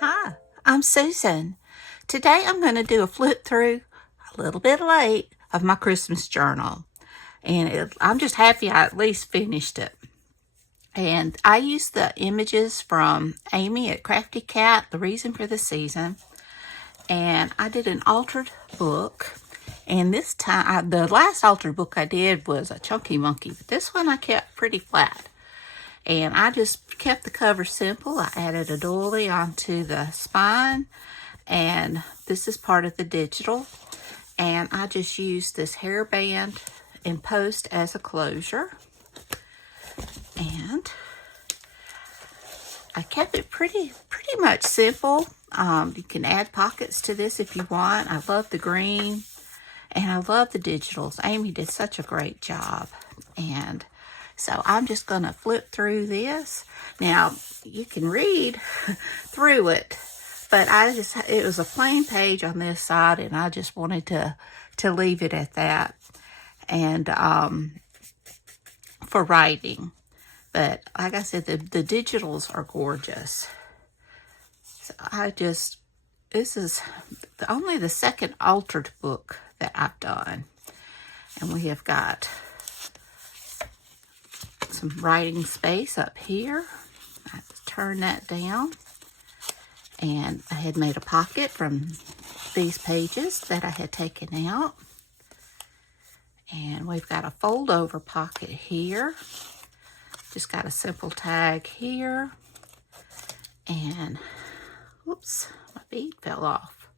Hi, I'm Susan. Today I'm going to do a flip through, a little bit late, of my Christmas journal. And I'm just happy I at least finished it. And I used the images from Amy at Crafty Cat, The Reason for the Season. And I did an altered book. And this time, the last altered book I did was a chunky monkey. But this one I kept pretty flat. And I just kept the cover simple. I added a doily onto the spine. And this is part of the digital. And I just used this hairband and post as a closure. And I kept it pretty much simple. You can add pockets to this if you want. I love the green and I love the digitals. Amy did such a great job. And so I'm just going to flip through this. Now, you can read through it, but it was a plain page on this side, and I just wanted to leave it at that. And for writing. But like I said, the digitals are gorgeous. So this is only the second altered book that I've done. And we have got some writing space up here. I have to turn that down. And I had made a pocket from these pages that I had taken out. And we've got a fold over pocket here. Just got a simple tag here. And, whoops, my bead fell off.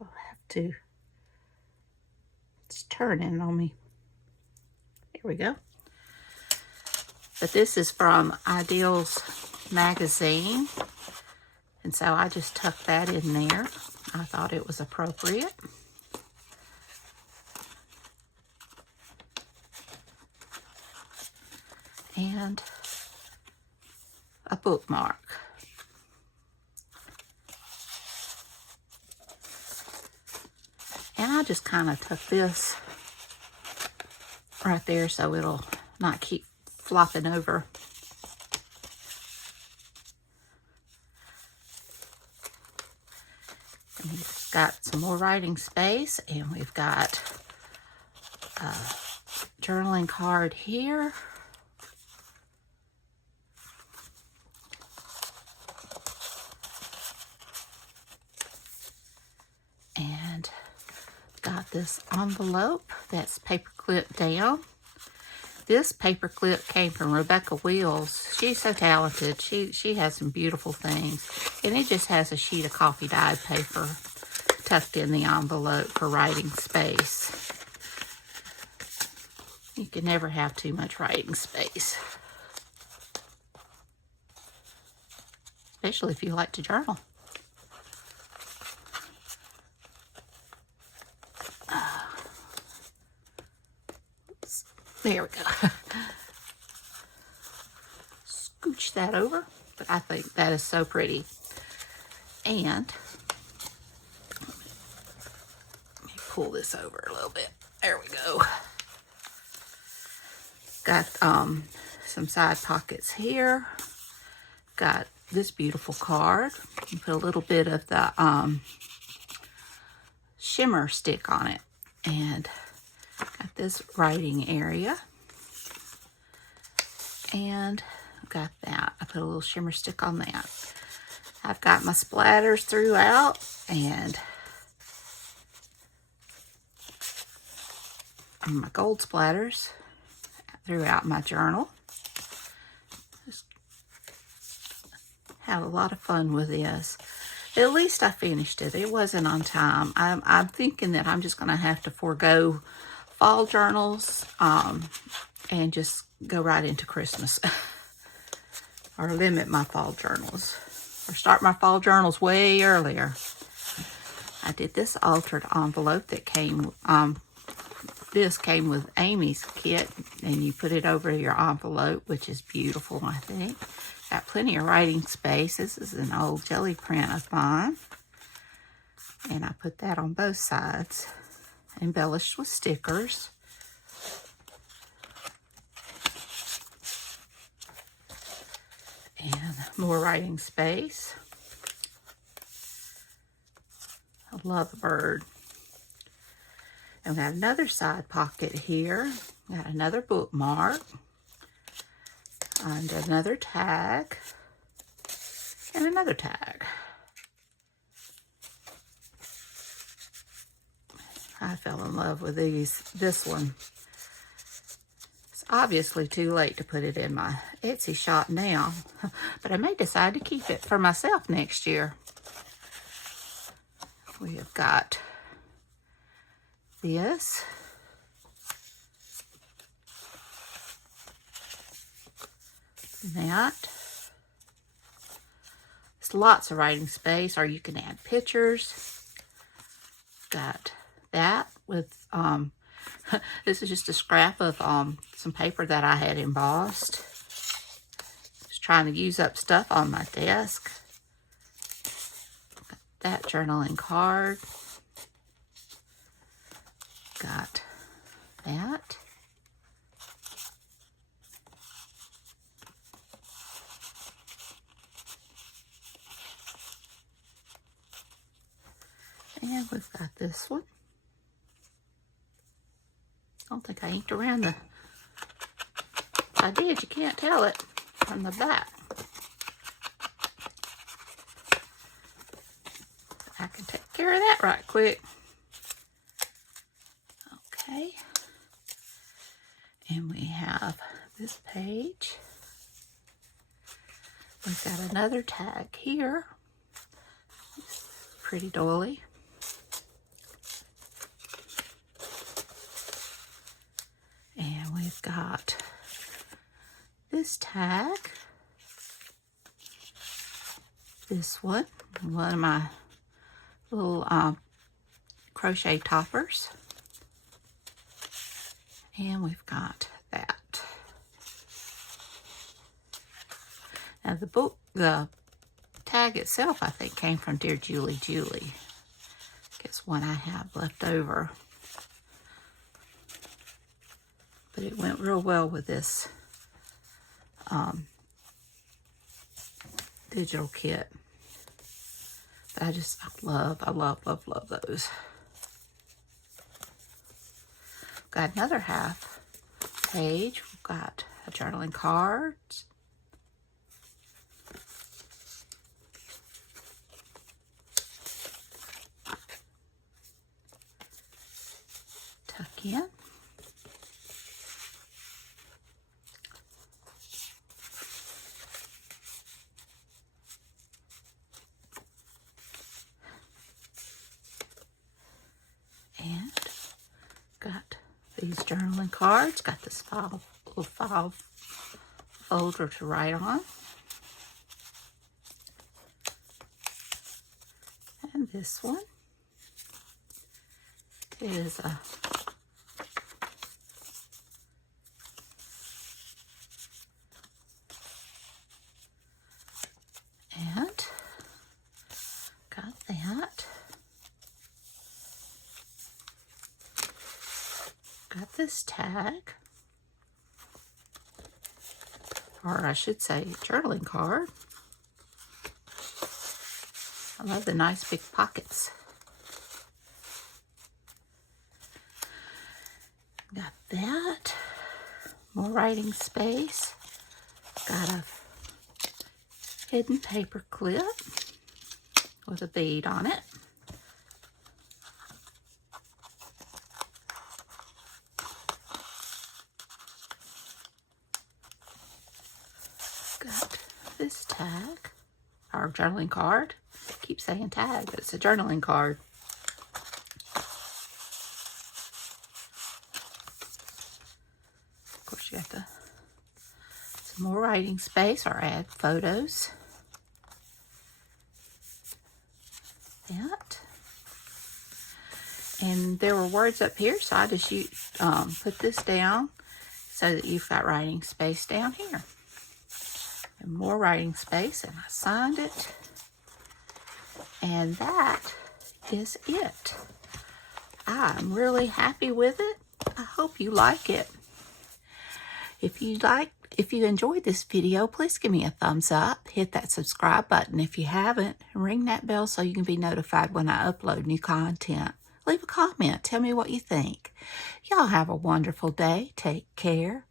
I'll have to, it's turning on me. Here we go. But this is from Ideals magazine. And so I just tucked that in there. I thought it was appropriate. And a bookmark. And I just kind of tuck this right there so it'll not keep flopping over. And we've got some more writing space, and we've got a journaling card here. And got this envelope that's paper clipped down. This paper clip came from Rebecca Wheels. She's so talented. She has some beautiful things. And it just has a sheet of coffee dyed paper tucked in the envelope for writing space. You can never have too much writing space. Especially if you like to journal. There we go. Scooch that over. But I think that is so pretty. And let me pull this over a little bit. There we go. Got some side pockets here. Got this beautiful card. You put a little bit of the shimmer stick on it. And got this writing area. And got that. I put a little shimmer stick on that. I've got my splatters throughout, and my gold splatters throughout my journal. Just had a lot of fun with this. At least I finished it. It wasn't on time. I'm thinking that I'm just going to have to forego fall journals and just go right into Christmas. Or limit my fall journals. Or start my fall journals way earlier. I did this altered envelope that came, this came with Amy's kit. And you put it over your envelope, which is beautiful, I think. Got plenty of writing space. This is an old jelly print of mine. And I put that on both sides. Embellished with stickers. And more writing space. I love the bird. And we got another side pocket here. We got another bookmark. And another tag. And another tag. I fell in love with this one. It's obviously too late to put it in my Etsy shop now, but I may decide to keep it for myself next year. We have got this. That. It's lots of writing space, or you can add pictures. Got that with, this is just a scrap of some paper that I had embossed. Just trying to use up stuff on my desk. Got that journaling card. Got that. And we've got this one. I don't think I inked around the... If I did, you can't tell it from the back. I can take care of that right quick. Okay. And we have this page. We've got another tag here. Pretty doily. And we've got this tag, this one of my little crochet toppers, and we've got that. Now the tag itself, I think, came from Dear Julie Julie. It's one I have left over. But it went real well with this digital kit. But I love those. Got another half page. We've got a journaling cards. Tuck in. And got these journaling cards. Got this little file folder to write on. And this one is a and got that. Got this tag, or I should say journaling card. I love the nice big pockets. Got that. More writing space. Got a hidden paper clip with a bead on it. Got this tag, our journaling card. I keep saying tag, but it's a journaling card. Of course, you got some more writing space, or add photos. That. And there were words up here, so I just put this down so that you've got writing space down here. And more writing space, and I signed it. And that is it. I'm really happy with it. I hope you like it. If you like If you enjoyed this video, please give me a thumbs up. Hit that subscribe button if you haven't. And ring that bell so you can be notified when I upload new content. Leave a comment. Tell me what you think. Y'all have a wonderful day. Take care.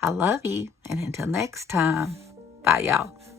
I love you. And until next time, bye, y'all.